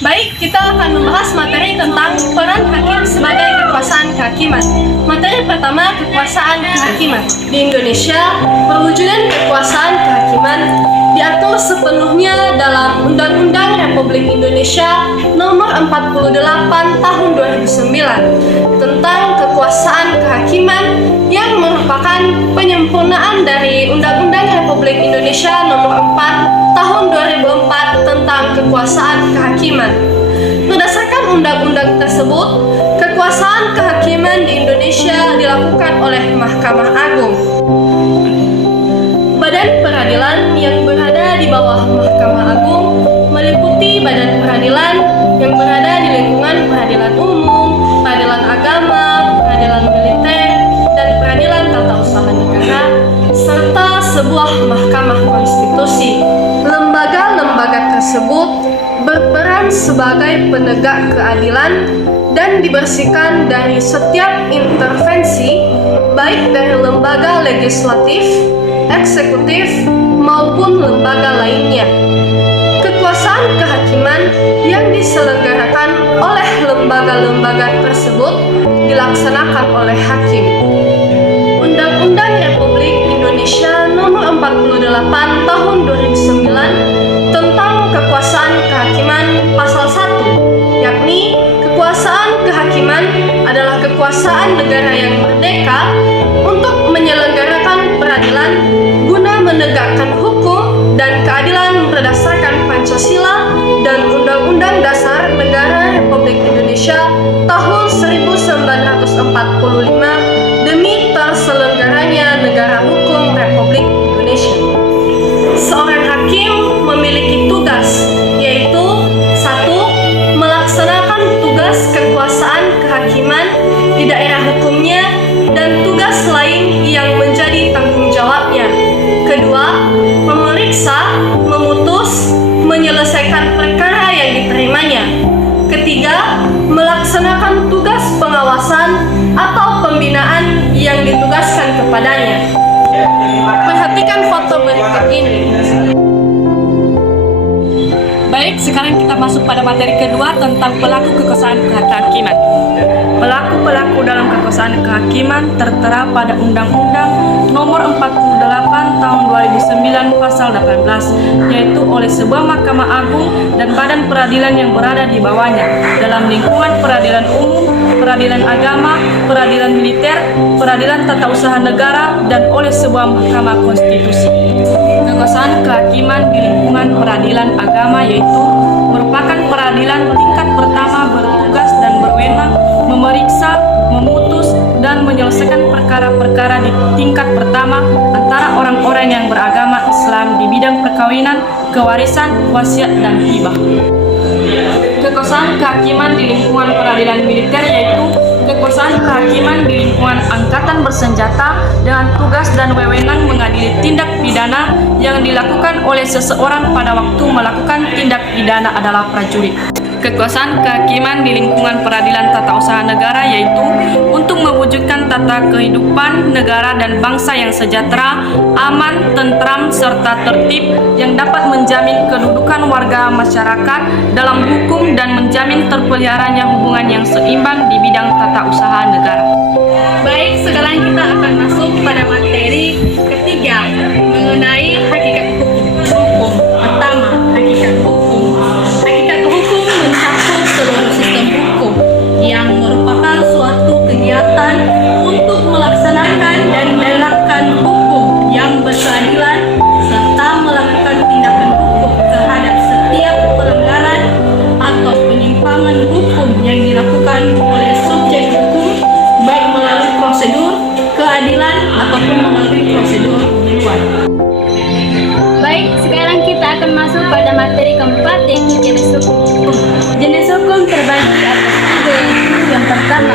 Baik, kita akan membahas materi tentang peran hakim sebagai kekuasaan kehakiman. Materi pertama, kekuasaan kehakiman. Di Indonesia, perwujudan kekuasaan kehakiman diatur sepenuhnya dalam Undang-Undang Republik Indonesia Nomor 48 Tahun 2009 tentang kekuasaan kehakiman yang merupakan penyempurnaan dari Undang-Undang Republik Indonesia Nomor 4 Tahun 2004 tentang kekuasaan kehakiman. Berdasarkan undang-undang tersebut, kekuasaan kehakiman di Indonesia dilakukan oleh Mahkamah Agung. Badan peradilan yang berada di bawah Mahkamah Agung meliputi badan peradilan yang berada di lingkungan peradilan umum, peradilan agama, peradilan militer, dan peradilan tata usaha negara, serta sebuah mahkamah konstitusi. Lembaga-lembaga tersebut berperan sebagai penegak keadilan dan dibersihkan dari setiap intervensi, baik dari lembaga legislatif, eksekutif, maupun lembaga lainnya. Kekuasaan kehakiman yang diselenggarakan oleh lembaga-lembaga tersebut dilaksanakan oleh hakim. Undang-Undang Republik Indonesia Nomor 48 Tahun 2009 tentang kekuasaan kehakiman pasal 1, yakni kekuasaan kehakiman adalah kekuasaan negara yang merdeka untuk menyelenggarakan peradilan guna menegakkan hukum dan keadilan berdasarkan Pancasila dan Undang-Undang Dasar Negara Republik Indonesia tahun 1945 demi terselenggaranya negara hukum Republik Indonesia. Seorang hakim memiliki tugas, yaitu 1. Melaksanakan tugas kekuasaan kehakiman di daerah hukumnya dan tugas lain yang menjadi tanggung jawabnya. Kedua, memeriksa, memutus, menyelesaikan perkara yang diterimanya. Ketiga, melaksanakan tugas pengawasan atau pembinaan yang ditugaskan kepadanya. Perhatikan foto berikut ini. Baik, sekarang kita masuk pada materi kedua tentang pelaku kekuasaan kehakiman. Pelaku-pelaku dalam kekuasaan kehakiman tertera pada Undang-Undang Nomor 48 Tahun 2009 Pasal 18, yaitu oleh sebuah Mahkamah Agung dan badan peradilan yang berada di bawahnya dalam lingkungan peradilan umum, peradilan agama, peradilan militer, peradilan tata usaha negara, dan oleh sebuah Mahkamah Konstitusi. Kekuasaan kehakiman di lingkungan peradilan agama yaitu merupakan peradilan tingkat pertama bertugas dan berwenang memeriksa, memutus, dan menyelesaikan perkara-perkara di tingkat pertama antara orang-orang yang beragama Islam di bidang perkawinan, kewarisan, wasiat, dan hibah. Kekuasaan kehakiman di lingkungan peradilan militer yaitu kekuasaan kehakiman di lingkungan angkatan bersenjata dengan tugas dan wewenang mengadili tindak pidana yang dilakukan oleh seseorang pada waktu melakukan tindak pidana adalah prajurit. Kekuasaan kehakiman di lingkungan peradilan tata usaha negara yaitu untuk mewujudkan tata kehidupan negara dan bangsa yang sejahtera, aman, tentram, serta tertib yang dapat menjamin kedudukan warga masyarakat dalam hukum dan menjamin terpeliharanya hubungan yang seimbang di bidang tata usaha negara. Baik, sekarang kita akan masuk pada materi ketiga mengenai hakikat hukum. Pertama, hakikat hukum. Hakikat hukum mencakup seluruh sistem hukum yang merupakan suatu kegiatan untuk melaksanakan dan menerapkan hukum yang berkeadilan serta melakukan tindakan hukum terhadap setiap pelanggaran atau penyimpangan hukum yang dilakukan oleh subjek hukum, baik melalui prosedur keadilan ataupun melalui prosedur di luar. Baik, sekarang kita akan masuk pada materi keempat, yaitu jenis hukum. Jenis hukum terbagi atas tiga, yaitu yang pertama,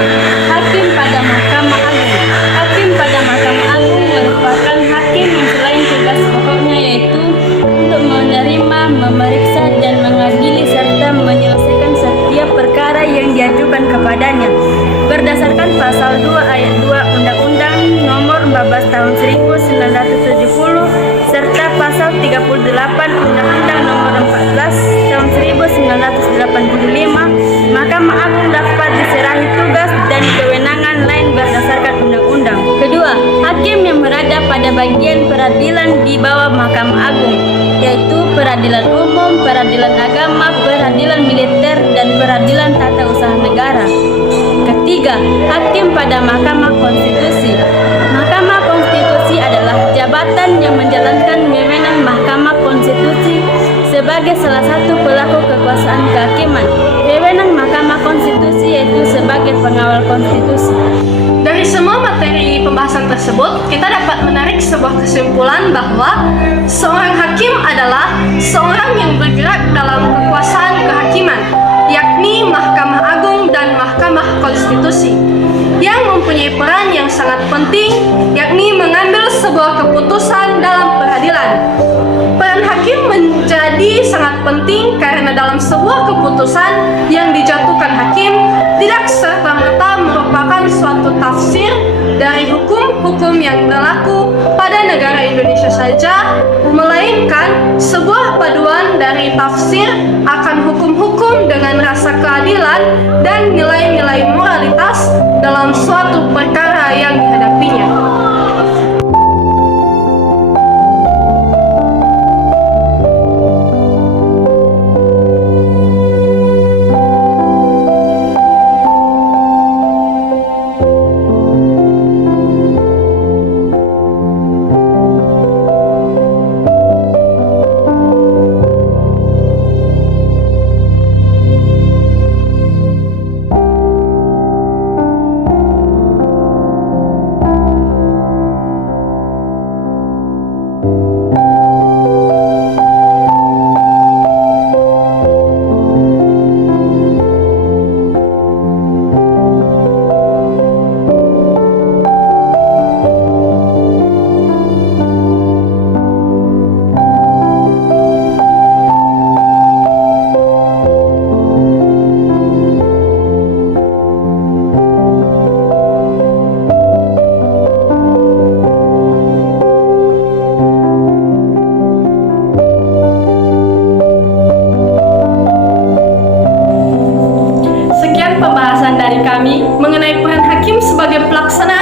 hakim pada Mahkamah Agung. Hakim pada Mahkamah Agung merupakan hakim yang selain tugas pokoknya yaitu untuk menerima, memeriksa, dan mengadili serta menyelesaikan setiap perkara yang diajukan kepadanya berdasarkan pasal 2 ayat 2 Undang-Undang Nomor 14 Tahun 1970 serta pasal 38 Undang-Undang Nomor 14 Tahun 1985 Mahkamah Agung dapat diserahi tugas dan kewenangan lain berdasarkan undang-undang. Kedua, hakim yang berada pada bagian peradilan di bawah Mahkamah Agung, yaitu peradilan umum, peradilan agama, peradilan militer, dan peradilan tata usaha negara. Ketiga, hakim pada Mahkamah Konstitusi. Mahkamah Konstitusi adalah jabatan yang menjalankan wewenang Mahkamah Konstitusi sebagai salah satu pelaku kekuasaan kehakiman. Wewenang Mahkamah Konstitusi yaitu sebagai pengawal konstitusi. Dari semua materi pembahasan tersebut, kita dapat menarik sebuah kesimpulan bahwa seorang hakim adalah seorang yang bergerak dalam kekuasaan kehakiman, yakni Mahkamah Agung dan Mahkamah Konstitusi, yang mempunyai peran yang sangat penting, yakni mengambil sebuah keputusan dalam peradilan. Peran hakim menjadi sangat penting karena dalam sebuah keputusan yang dijatuhkan hakim tidak serta-merta merupakan suatu tafsir dari hukum-hukum yang berlaku pada negara Indonesia saja, melainkan sebuah paduan dari tafsir akan hukum-hukum dengan rasa keadilan dan nilai-nilai moralitas dalam suatu perkara yang dihadapinya. Sekian pembahasan dari kami mengenai peran hakim sebagai pelaksana